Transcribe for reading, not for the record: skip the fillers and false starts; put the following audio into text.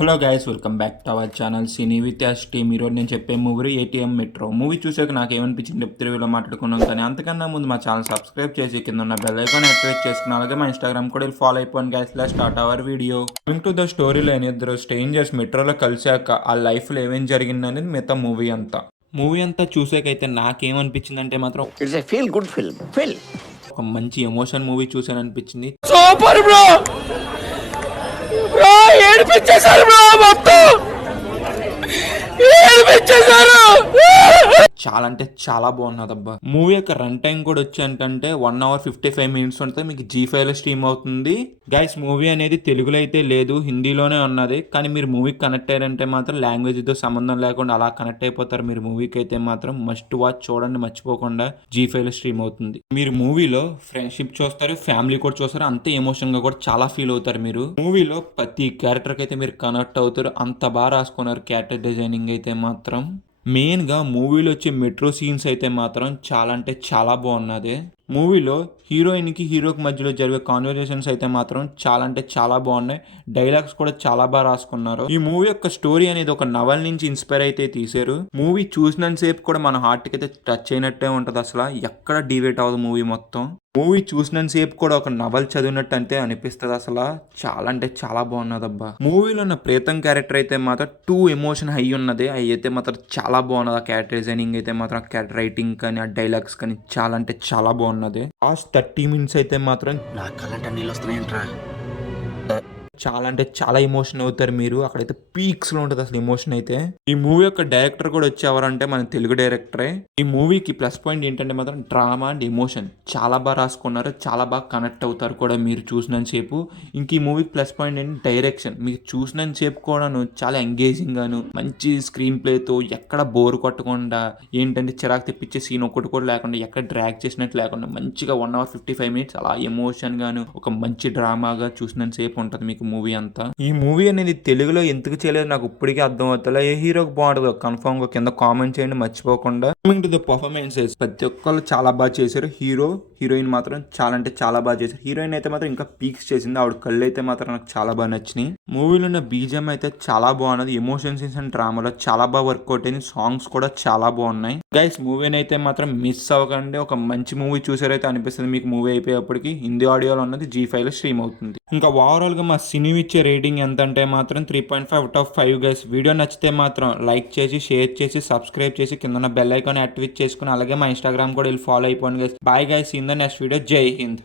Hello guys, welcome back to our channel cine with Yash team. ఈరోజు నేను చెప్పే movie ATM metro movie చూసాక నాకు ఏమనిపించింది డెప్త్ రివ్యూలో మాట్లాడుకున్నాం. కానీ అంతకన్నా ముందు మా ఛానల్ సబ్స్క్రైబ్ చేసి కింద ఉన్న బెల్ ఐకాన్ యాక్టివేట్ చేసుకుని అలాగే మా ఇన్స్టాగ్రామ్ కూడా ఫాలో అయిపోయింది guys. Let's start our video. Coming to the story line, ఇద్దరు స్ట్రేంజర్స్ మెట్రోలో కలిసాక ఆ లైఫ్లో ఏమేం జరిగిందనేది మిగతా మూవీ అంతా చూసాకైతే నాకేమనిపించింది అంటే మాత్రం it's a feel good film ఒక మంచి ఎమోషన్ మూవీ చూసాను అనిపించింది. సూపర్ బ్రో బ్రో ఏడిపించేశారు బ్రో మొత్తం ఏడిపించేశారు. చాలా అంటే చాలా బాగున్నదబ్బా. మూవీ యొక్క రన్ టైం కూడా వచ్చాకంటే 1 hour 55 minutes ఉంటుంది. మీకు G5 లో స్ట్రీమ్ అవుతుంది గైస్. మూవీ అనేది తెలుగులో అయితే లేదు, హిందీలోనే ఉన్నది. కానీ మీరు మూవీకి కనెక్ట్ అయ్యారంటే మాత్రం లాంగ్వేజ్తో సంబంధం లేకుండా అలా కనెక్ట్ అయిపోతారు. మీరు మూవీకి అయితే మాత్రం మస్ట్ వాచ్, చూడండి మర్చిపోకుండా. G5 లో స్ట్రీమ్ అవుతుంది. మీరు మూవీలో ఫ్రెండ్షిప్ చూస్తారు, ఫ్యామిలీ కూడా చూస్తారు. అంతే ఎమోషన్ గా కూడా చాలా ఫీల్ అవుతారు. మీరు మూవీలో ప్రతి క్యారెక్టర్కి అయితే మీరు కనెక్ట్ అవుతారు. అంత బాగా రాసుకున్నారు. క్యారెక్టర్ డిజైనింగ్ అయితే మాత్రం మెయిన్గా మూవీలో వచ్చే మెట్రో సీన్స్ అయితే మాత్రం చాలా అంటే చాలా బాగున్నది. మూవీలో హీరోయిన్కి హీరోకి మధ్యలో జరిగే కాన్వర్జేషన్స్ అయితే మాత్రం చాలా అంటే చాలా బాగున్నాయి. డైలాగ్స్ కూడా చాలా బాగా రాసుకున్నారు. ఈ మూవీ యొక్క స్టోరీ అనేది ఒక నవల్ నుంచి ఇన్స్పైర్ అయితే తీశారు. మూవీ చూసినంతసేపు కూడా మన హార్ట్కి అయితే టచ్ అయినట్టే ఉంటుంది. అసలు ఎక్కడ డివేట్ అవ్వదు మూవీ మొత్తం. మూవీ చూసినంతసేపు కూడా ఒక నవల్ చదివినట్టు అంతే అనిపిస్తుంది. అసలు చాలా అంటే చాలా బాగున్నదబ్బా. మూవీలో ఉన్న ప్రీతం క్యారెక్టర్ అయితే మాత్రం టూ ఎమోషన్ హై ఉన్నది. అవి అయితే మాత్రం చాలా బాగున్నది. ఆ క్యారెక్టర్ డిజైనింగ్ అయితే మాత్రం క్యారెక్టర్ రైటింగ్ కానీ ఆ డైలాగ్స్ కానీ చాలా అంటే చాలా బాగున్నది. లాస్ట్ 30 minutes అయితే మాత్రం నా కళ్ళంట నీళ్ళు వస్తున్నాయంట్రా. చాలా అంటే చాలా ఎమోషన్ అవుతారు మీరు. అక్కడైతే పీక్స్ లో ఉంటుంది అసలు ఎమోషన్ అయితే. ఈ మూవీ యొక్క డైరెక్టర్ కూడా వచ్చేవారంటే మన తెలుగు డైరెక్టరే. ఈ మూవీకి ప్లస్ పాయింట్ ఏంటంటే మాత్రం డ్రామా అండ్ ఎమోషన్ చాలా బాగా రాసుకున్నారు. చాలా బాగా కనెక్ట్ అవుతారు కూడా మీరు చూసినంతసేపు. ఇంక ఈ మూవీకి ప్లస్ పాయింట్ ఏంటి డైరెక్షన్. మీరు చూసినంతసేపు కూడాను చాలా ఎంగేజింగ్ గాను మంచి స్క్రీన్ ప్లేతో ఎక్కడ బోర్ కొట్టకుండా ఏంటంటే చిరాకు తెప్పించే సీన్ ఒకటి కూడా లేకుండా ఎక్కడ డ్రాగ్ చేసినట్టు లేకుండా మంచిగా 1 hour 55 minutes అలా ఎమోషన్ గాను ఒక మంచి డ్రామాగా చూసినంతసేపు ఉంటుంది మీకు మూవీ అంతా. ఈ మూవీ అనేది తెలుగులో ఎందుకు చేయలేదు నాకు ఇప్పటికీ అర్థం అవుతుంది. ఏ హీరోకి బాగుంటుందో కన్ఫర్మ్ గా కింద కామెంట్ చేయండి మర్చిపోకుండా. కమింగ్ టు ద పర్ఫార్మెన్సెస్, ప్రతి ఒక్కళ్ళు చాలా బాగా చేశారు. హీరోయిన్ మాత్రం చాలా అంటే చాలా బాగా చేశారు. హీరోయిన్ అయితే మాత్రం ఇంకా పీక్స్ చేసింది. ఆవిడ కళ్ళు అయితే మాత్రం నాకు చాలా బాగా నచ్చినాయి. మూవీలో ఉన్న బీజిఎం అయితే చాలా బాగున్నది. ఎమోషన్ సీన్స్ అండ్ డ్రామాలో చాలా బాగా వర్కౌట్ అయింది. సాంగ్స్ కూడా చాలా బాగున్నాయి. గైస్ మూవీని అయితే మాత్రం మిస్ అవ్వకండి. ఒక మంచి మూవీ చూసారైతే అనిపిస్తుంది మీకు. మూవీ అయిపోయేప్పటికి హిందీ ఆడియోలో ఉన్నది G5 లో స్ట్రీమ్ అవుతుంది. ఇంకా ఓవరాల్ గా మా సినీ ఇచ్చే రేటింగ్ ఎంత అంటే మాత్రం 3.5 out of 5 గైస్. వీడియో నచ్చితే మాత్రం లైక్ చేసి షేర్ చేసి సబ్స్క్రైబ్ చేసి కింద ఉన్న బెల్ ఐకాన్ యాక్టివేట్ చేసుకుని అలాగే మా ఇన్స్టాగ్రామ్ కూడా ఫాలో అయిపోండి guys. Bye guys, in the next video. జై హింద్.